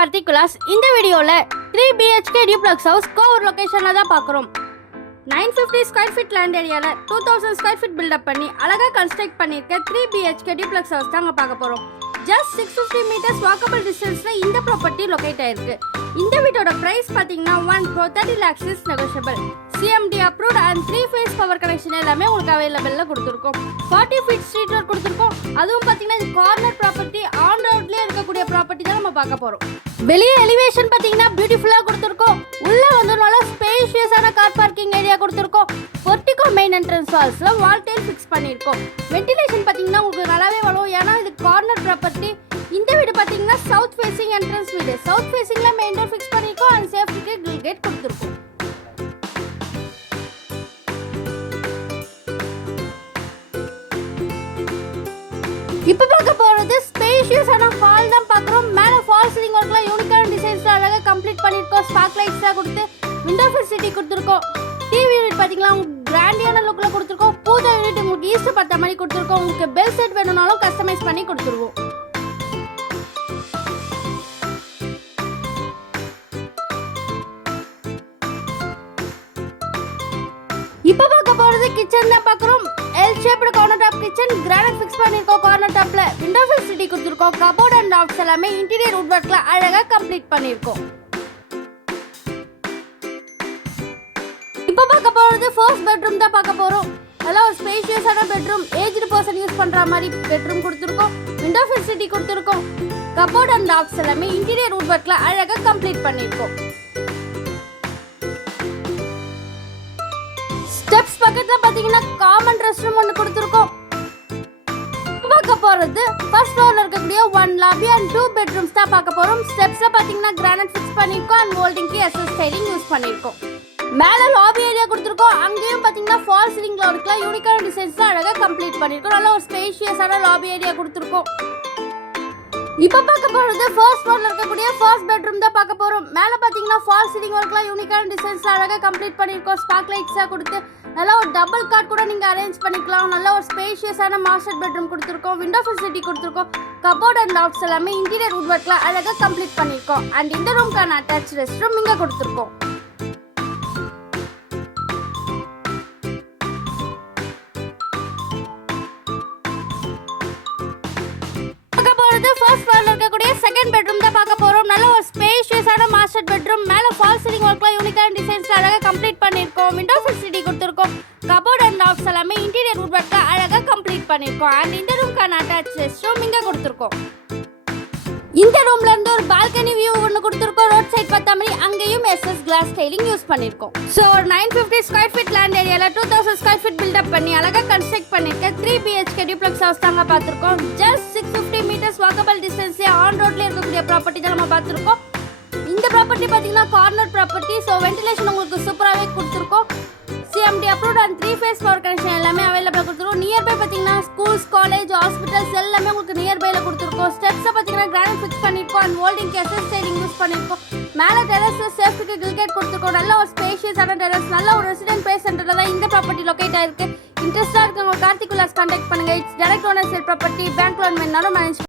கார்த்திக் விலாஸ். இந்த வீடியோல 3 BHK duplex house Gower லொகேஷன்ல தான் பார்க்குறோம். 950 ஸ்கொயர் ஃபீட் லேண்ட் ஏரியால 2000 ஸ்கொயர் ஃபீட் பில்டப் பண்ணி அழகா கன்ஸ்ட்ரக்ட் பண்ணிருக்க 3 BHK duplex house தாங்க பார்க்க போறோம். ஜஸ்ட் 650 மீட்டர்ஸ் வாக்கபிள் டிஸ்டன்ஸ்ல இந்த ப்ராப்பர்ட்டி லொகேட் ஆயிருக்கு. இந்த வீட்டோட பிரைஸ் பாத்தீங்கன்னா 1 crore 30 lakhs is negotiable. CMD approved and 3 phase power connection எல்லாமே உங்களுக்கு அவைலபிள்ல கொடுத்திருக்கோம். 40 feet street road கொடுத்திருக்கோம். அதுவும் பாத்தீங்கன்னா இது கார்னர் ப்ராப்பர்ட்டி, ஆன் ரோட்லயே இருக்கக்கூடிய ப்ராப்பர்ட்டி தான் நம்ம பார்க்க போறோம். வெளியே எலிவேஷன் பாத்தீங்கன்னா பியூட்டிஃபுல்லா கொடுத்திருக்கோம். உள்ள வந்து நல்ல ஸ்பேஷியஸான கார் பார்க்கிங் ஏரியா கொடுத்திருக்கோம். போர்டிகோ மெயின் என்ட்ரன்ஸ் வால்ஸ்ல வால் டைல் ஃபிக்ஸ் பண்ணிருக்கோம். வென்டிலேஷன் பாத்தீங்கன்னா உங்களுக்கு நல்லாவே வரும். ஏன்னா இது கார்னர் ப்ராப்பர்ட்டி. இந்த வீடு பாத்தீங்கன்னா சவுத் ஃபேசிங் என்ட்ரன்ஸ் வீடு. சவுத் ஃபேசிங்ல மெயின் டோர் ஃபிக்ஸ் பண்ணிருக்கோம் அண்ட் சேஃப்டிக்கு கிரில் கேட் கொடுத்திருக்கோம். இப்ப பார்க்க போறது ஸ்பேஷியஸான ஹால் தான் பார்க்குறோம். மேல ஃபால் சீலிங் ஒர்க்ல யூனிக்கான டிசைன்ஸ்ல அழகா கம்ப்ளீட் பண்ணிருக்கோம். ஸ்பார்க் லைட்ஸ்லாம் கொடுத்து விண்டோ ஃபெசிலிட்டி கொடுத்திருக்கோம். டிவி யூனிட் பாத்தீங்களா கிராண்டியான லுக்ல கொடுத்திருக்கோம். பூஜா யூனிட் உங்களுக்கு ஈஸ்ட் பார்த்த மாதிரி கொடுத்திருக்கோம். உங்களுக்கு பெல் செட் வேணும்னாலும் கஸ்டமைஸ் பண்ணி கொடுத்துருவோம். இப்ப பார்க்க போறது கிச்சன் தான் பார்க்குறோம். L shaped corner top kitchen, granite fix பண்ணிருக்கோம். கார்னர் டாப்ல விண்டோ ஃபெசிலிட்டி கொடுத்திருக்கோம். கபோர்ட் அண்ட் லாக்ஸ் எல்லாமே இன்டீரியர் வுட் ஒர்க்ல அழகா கம்ப்ளீட் பண்ணிருக்கோம். இப்ப பார்க்க போறது ஃபர்ஸ்ட் பெட்ரூம் தான் பார்க்க போறோம். நல்லா ஒரு ஸ்பேஷியஸான பெட்ரூம், ஏஜ்டு பர்சன் யூஸ் பண்ற மாதிரி பெட்ரூம் கொடுத்திருக்கோம். விண்டோ ஃபெசிலிட்டி கொடுத்திருக்கோம். கபோர்ட் அண்ட் லாக்ஸ் எல்லாமே இன்டீரியர் வுட் ஒர்க்ல அழகா கம்ப்ளீட் பண்ணிருக்கோம். ஸ்டெப்ஸ் பக்கத்துல பாத்தீங்கன்னா காமன் ரெஸ்ட் ரூம் ஒன்னு கொடுத்திருக்கோம். பார்க்க போறது ஃபர்ஸ்ட் ஃப்ளோர்ல இருக்கக்கூடிய 1 லாபி அண்ட் 2 பெட்ரூம்ஸ் தான் பார்க்க போறோம். ஸ்டெப்ஸ்ல பாத்தீங்கன்னா கிரானைட் ஃபிக்ஸ் பண்ணிருக்கோம் அண்ட் மோல்டிங்க்கு எஸ்எஸ் ஸ்டைலிங் யூஸ் பண்ணிருக்கோம். மேல லாபி ஏரியா கொடுத்திருக்கோம். அங்கேயும் பாத்தீங்கன்னா ஃபால் சீலிங்ல ஒர்க்ல யூனிக்கான டிசைன்ஸ்ல அழகா கம்ப்ளீட் பண்ணிருக்கோம். நல்ல ஒரு ஸ்பேஷியஸான லாபி ஏரியா கொடுத்திருக்கோம். இப்ப பார்க்க போறது ஃபர்ஸ்ட் ஃப்ளோர்ல இருக்கக்கூடிய ஃபர்ஸ்ட் பெட்ரூம் தான் பார்க்க போறோம். மேல பாத்தீங்கன்னா ஃபால் சீலிங் ஒர்க்ல யூனிக்கான டிசைன்ஸ்ல அழகா கம்ப்ளீட் பண்ணிருக்கோம். ஸ்பார்க் லைட்ஸா கொடுத்து நல்ல ஒரு டபுள் காட் கூட நீங்க அரேஞ்ச் பண்ணிக்கலாம். நல்ல ஒரு ஸ்பேஷியஸான மாஸ்டர் பெட்ரூம் கொடுத்திருக்கோம். விண்டோ ஃபெசிலிட்டி கொடுத்திருக்கோம். கபோர்ட் அண்ட் லாக்ஸ் எல்லாமே இன்டீரியர் வுட் ஒர்க்ல அழகா கம்ப்ளீட் பண்ணிருக்கோம். அண்ட் இந்த ரூம்க்கான அட்டாச் ரெஸ்ட் ரூம் இங்க கொடுத்திருக்கோம். ஃபர்ஸ்ட் ஃப்ளோர்ல இருக்கக்கூடிய செகண்ட் பெட்ரூம் தான் பார்க்க போறோம். நல்ல ஒரு ஸ்பேஷியஸான மாஸ்டர் பெட்ரூம். மேல ஃபால் சீலிங் ஒர்க்ல யூனிக்கான டிசைன்ஸ்ல அழகா கம்ப்ளீட் பண்ணிருக்கோம். விண்டோ ஃபெசிலிட்டி கொடுத்திருக்கோம். கபோர்ட் அண்ட் லாக்ஸ் எல்லாமே இன்டீரியர் வுட் ஒர்க்ல அழகா கம்ப்ளீட் பண்ணிருக்கோம். அண்ட் இந்த ரூம்க்கான அட்டாச் ரெஸ்ட் ரூம் இங்க கொடுத்திருக்கோம். இந்த ரூம்ல இருந்து ஒரு பால்கனி வியூ ஒன்னு கொடுத்திருக்கோம். ரோட் சைடு பார்த்த மாதிரி அங்கேயும் எஸ்எஸ் கிளாஸ் ஸ்டைலிங் யூஸ் பண்ணிருக்கோம். சோ ஒரு 950 ஸ்கொயர் ஃபீட் லேண்ட் ஏரியால 2000 ஸ்கொயர் ஃபீட் பில்டப் பண்ணி அழகா கன்ஸ்ட்ரக்ட் பண்ணிருக்க 3 BHK duplex house தாங்க பார்த்திருக்கோம். ஜஸ்ட் 650 மீட்டர்ஸ் வாக்கபிள் டிஸ்டன்ஸ்ல ஆன் ரோட்ல இருக்கக்கூடிய ப்ராப்பர்ட்டி தான் நம்ம பார்த்திருக்கோம். இந்த ப்ராப்பர்ட்டி பாத்தீங்கன்னா கார்னர் ப்ராப்பர்ட்டி. சோ வென்டிலேஷன் உங்களுக்கு சூப்பராவே கொடுத்திருக்கோம். CMD approved and 3 phase power connection எல்லாமே அவைலபிளா கொடுத்திருக்கோம். நியர்பை பாத்தீங்கன்னா ஸ்கூல்ஸ், காலேஜ், ஹாஸ்பிடல்ஸ் எல்லாமே உங்களுக்கு நியர்பைல கொடுத்திருக்கோம். ஸ்டெப்ஸ் பாத்தீங்கன்னா கிரானைட் ஃபிக்ஸ் பண்ணிருக்கோம் and holding SS styling use பண்ணிருக்கோம். மேல டெரஸ்ல சேஃப்டிக்கு கிரில் கேட் கொடுத்திருக்கோம். நல்ல ஒரு ஸ்பேஷியஸான டெரஸ், நல்ல ஒரு ரெசிடென்ட் பிளேஸ் சென்டர்ல தான் இந்த ப்ராப்பர்ட்டி லொகேட் ஆயிருக்கு. இன்ட்ரெஸ்டா இருக்கவங்க கார்த்திக் விலாஸ் கான்டாக்ட் பண்ணுங்க. It's direct owner sale property. Bank loan வேணாலும் மேனேஜ்